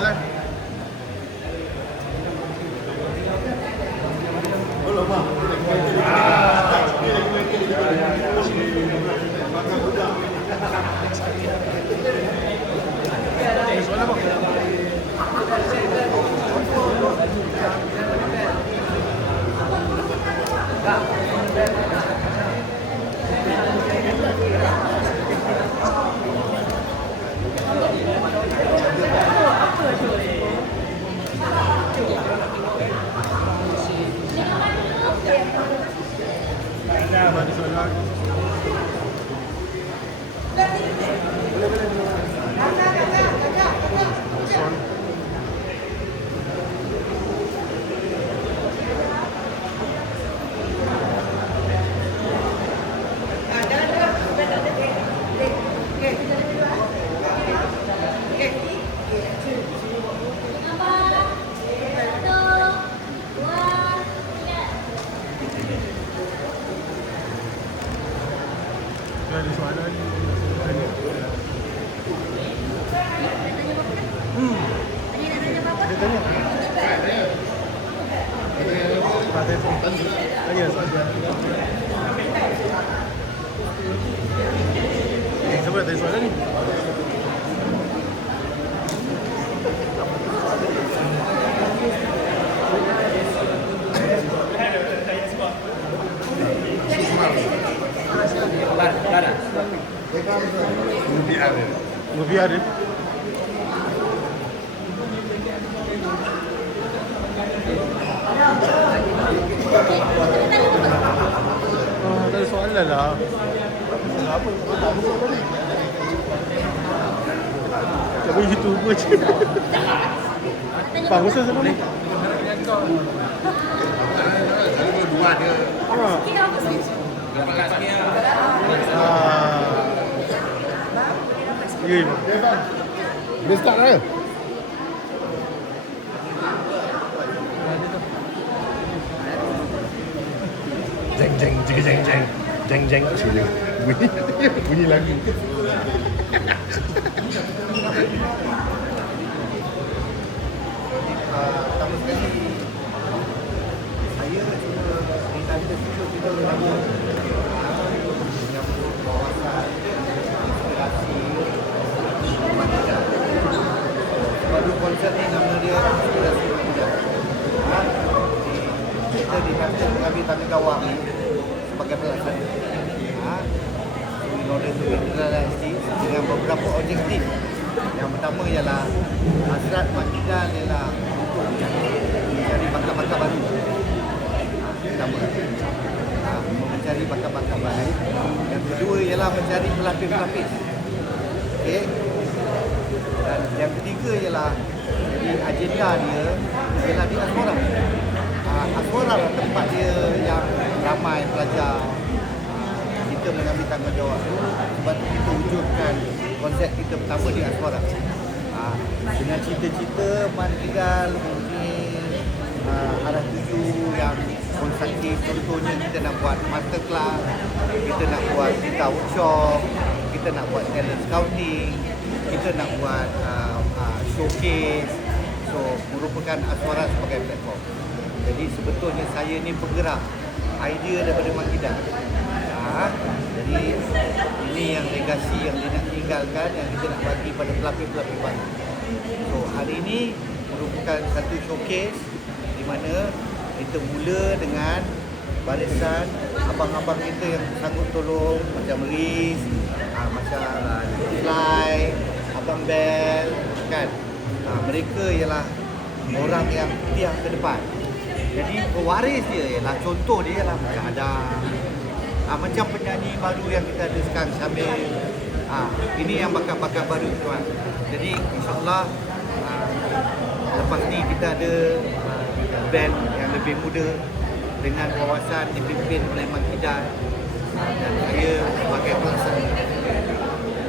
soalan. Soalan apa? Ada soalan. Ada soalan. Dia tanya. Tanya soalan. Siapa nak tanya soalan ni? Movie ada. Tak ada soalan lah. Apa? Tak boleh gitu pun je. Bang, usaha sebelum ni. Dua dia. Ya, bang. Dia start dah. Jeng jeng jeng jeng jeng jeng jeng bunyi lagu. Pertama sekali saya cuma cerita kita menyambut kawasan inspirasi baru konsert ni nama dia inspirasi Manjak. Kita dihantar mengambil tanggungjawab sebagai pelaksana. In order to realisasi dengan beberapa objektif. Yang pertama ialah hasrat Makidan ialah untuk mencari bakat-bakat baru. Pertama, mencari bakat-bakat baru. Yang kedua ialah mencari pelapis-pelapis. Okey. Dan yang ketiga ialah jadi agenda dia ialah di Asmora. Asmora lah tempat dia yang ramai pelajar. Kita mengambil tanggungjawab sebab kita wujudkan konsep kita pertama di Asmora. Dengan cita-cita Mankigal mempunyai arah tuju yang konstruktif. Contohnya kita nak buat masterclass, kita nak buat kita workshop, kita nak buat talent scouting, kita nak buat showcase. So merupakan Asmara sebagai platform. Jadi sebetulnya saya ni penggerak idea daripada Makidan. Jadi ini yang legasi yang dia nak tinggalkan, yang kita nak bagi pada pelapis-pelapis baru. So hari ini merupakan satu showcase di mana kita mula dengan barisan abang-abang kita yang sanggup tolong macam Riz, macam Fly, Abang Bel kan. Mereka ialah orang yang tiang ke depan. Jadi pewaris dia ialah, contoh dia ialah macam Adam, macam penyanyi baru yang kita ada sekarang Syamil. Ini yang bakat-bakat baru tuan. Jadi insyaAllah lepas ni kita ada band yang lebih muda dengan kawasan dipimpin oleh Makidan dan saya sebagai pelaksana.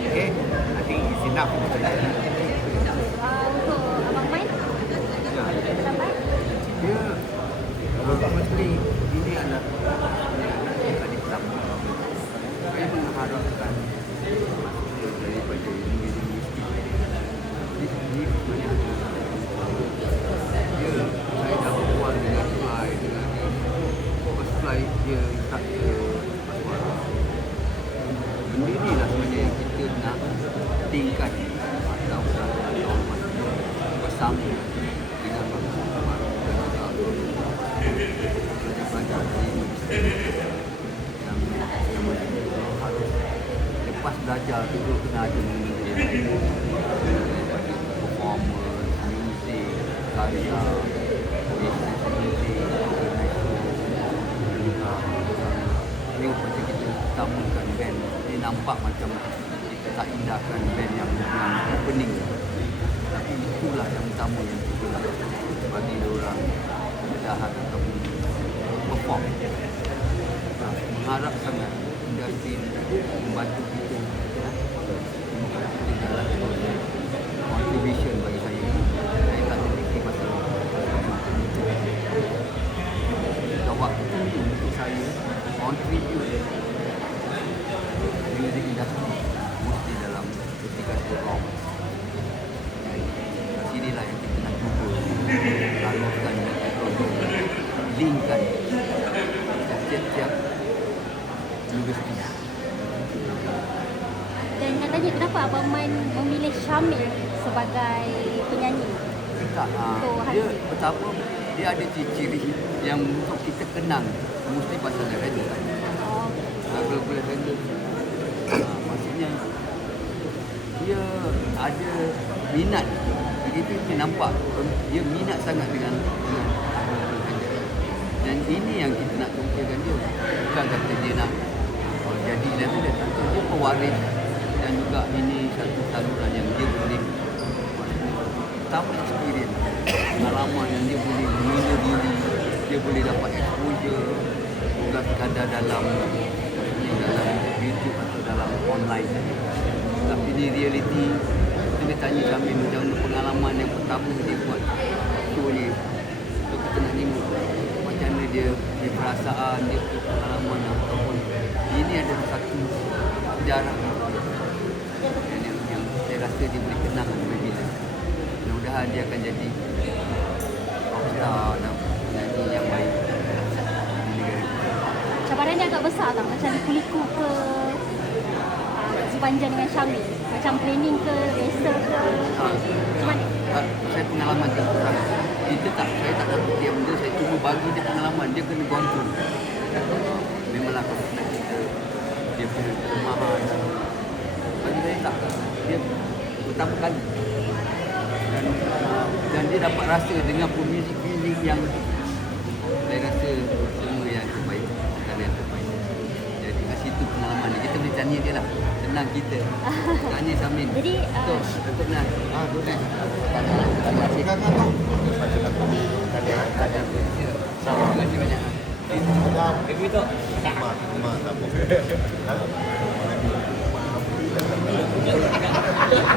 Okay, I think it's enough. Abang main? Ya, Abang Menteri ini adalah kali pertama. Saya mengharapkan daripada ini universiti ini karya ini macam kita tamukan band ini nampak macam kita tak indahkan band yang opening, tapi itulah yang utama yang kita nak bagi orang lihat ataupun perform. Mengharap sangat industri membantu kita di dalam contribution bagi saya. Saya tak terfikir pasal waktu untuk saya contribute music industry mesti dalam ketika rock. Sinilah yang kita nak cuba lalukan dan linkkan setiap universiti. Dan nak tanya, kenapa Abang Man memilih Syamil sebagai penyanyi? Tak, dia pertama dia ada ciri-ciri yang untuk kita kenang mesti pasal radio kan. Lagu-lagu radio. Maksudnya dia ada minat. Begitu kita nampak dia minat sangat dengan dan ini yang kita nak tunjukkan dia. Bukan kata dia nak jadi level dia pewaris dan juga ini satu saluran yang dia boleh pertama experience pengalaman yang dia boleh menghina diri, dia boleh dapat exposure bukan sekadar dalam YouTube atau dalam online saja, tapi di reality kita tanya kami macam mana pengalaman yang pertama dia buat show ni, so kita nak tengok macam mana dia perasaan dia pengalaman ataupun ini adalah satu sejarah yang saya rasa dia boleh kenang bila mudah-mudahan dia akan jadi rockstar dan penyanyi yang baik di negara kita. Cabaran dia agak besar tak? Macam liku ke sepanjang dengan Syamil? Macam training ke, rehearsal ke? Macam mana? Saya pengalaman terkurang. Saya tak dapat dia benda, saya cuma bagi dia pengalaman. Dia kena kontrol. Memanglah kalau nak cerita dia punya kelemahan. Bagi saya tak. Dia pertama kali. Dan dia dapat rasa dengan music yang saya rasa semua yang terbaik, karya yang terbaik. Jadi kat situ pengalaman dia. Kita boleh tanya dia lah. Tenang kita. Tanya Syamil. Jadi Betul benar. Betul. Tanya si kakak tu. Tanya. Terima kasih banyak. Ibu tu. Mak tak apa.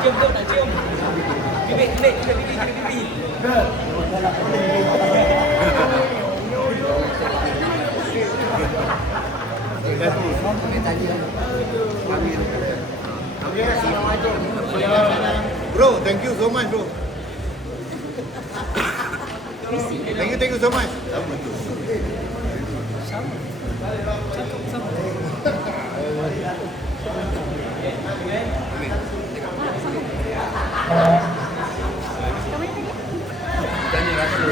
Cium nak cium. Bibik. Boleh tanya. Bro, thank you so much, bro. Thank you so much. Tanya rasa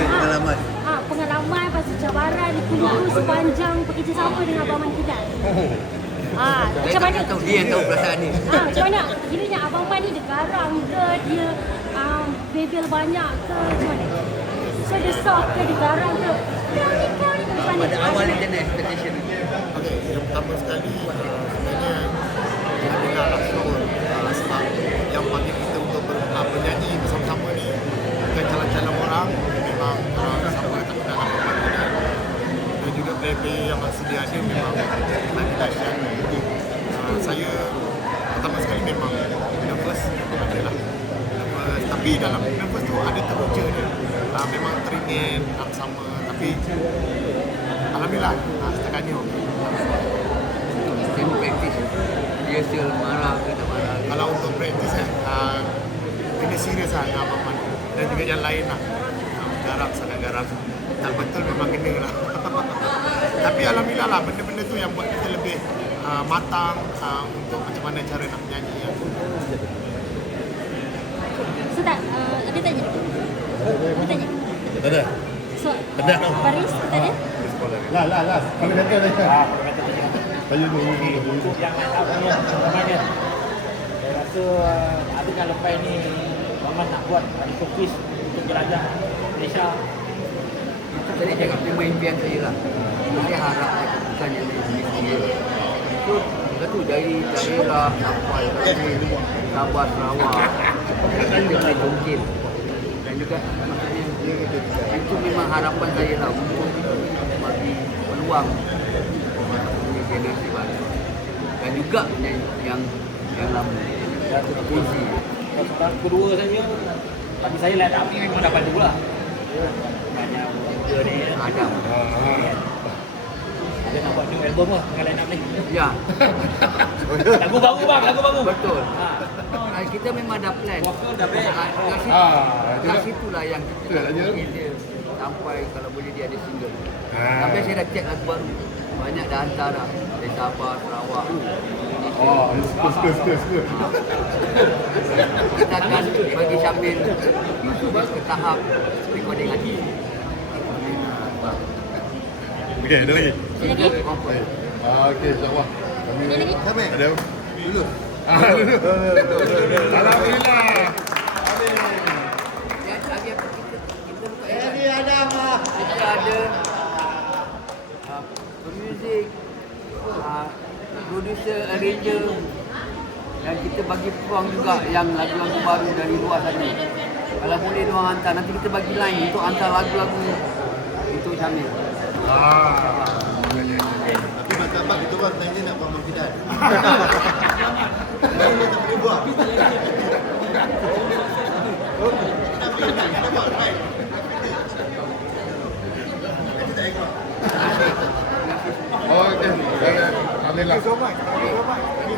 pengalaman. Pengalaman pasal cabaran liku-liku sepanjang bekerjasama dengan Abang Man Kilat. Macam mana? Tahu dia yang tahu perasaan ni. Macam mana? Kiranya Abang Man ni dia garang ke, dia bebel banyak ke, macam mana? So dia soft ke, dia garang ke? Kau ni macam mana? Pada awal dia kena expectation. Okey, yang pertama sekali sebenarnya kita dengar lah sebab yang panggil kita untuk bernyanyi bersama-sama ni bukan calon-calon orang, memang sama tak kenal apa-apa dan juga player-player yang sedia ada memang lagi dahsyat. Saya pertama sekali memang nervous adalah nervous, tapi dalam nervous tu ada teruja dia, memang teringin sama, tapi alhamdulillah setakat ni Tengok praktis. Dia still marah ke tak marah. kalau untuk praktis kena serius lah dengan Abang Man dan juga yang lain lah, garang sangat garang, tak betul memang kena lah. Tapi alhamdulillah lah benda-benda tu yang buat kita lebih matang untuk macam mana cara nak menyanyi yang So tak, ada tanya? Ada tanya? Tak ada. So, Ada. Baris, tanya? Lah. Kami kata dah. Saya dulu. Untuk yang line up ni sebenarnya saya rasa adakah lepas ni Abang Man nak buat ada fokus untuk untuk jelajah Malaysia. Itu tadi cakap memang impian saya lah. Saya harap bukannya dari sini. Itu satu dari daerah sampai dari Sabah, Sarawak, dan juga Jongkil. Dan juga maksudnya itu memang harapan saya lah untuk bagi peluang bagi generasi baru. Dan juga yang lama. Dan Visi. kedua saya, tapi saya lihat Api memang dapat dua lah. Banyak muda ni. Ada. Dia nak buat new album lah dengan line up ni. Ya, Lagu baru bang, lagu baru. betul. Ha. Kita memang ada plan. Vocal dah baik. Kat situlah yang kita nak mungkin dia sampai kalau boleh dia ada single. Tapi saya dah check lagu baru. Banyak dah hantar dah. Dari Sabah, Sarawak. Oh, suka. Kita akan bagi Syamil masuk ke tahap recording lagi. Okey, ada lagi. Single confirm. Okey, insyaAllah. Kami Sampai. ada Dulu. Alhamdulillah. Yang lagi apa kita buka Jadi ada apa? kita ada pemuzik, producer, arranger dan kita bagi peluang juga yang lagu-lagu baru dari luar sana. Kalau boleh diorang hantar, nanti kita bagi line untuk hantar lagu-lagu untuk Syamil. Tapi macam kita buat tanya nak buat tidak. Kita tak boleh buat. Okey. Alhamdulillah. Thank you so much.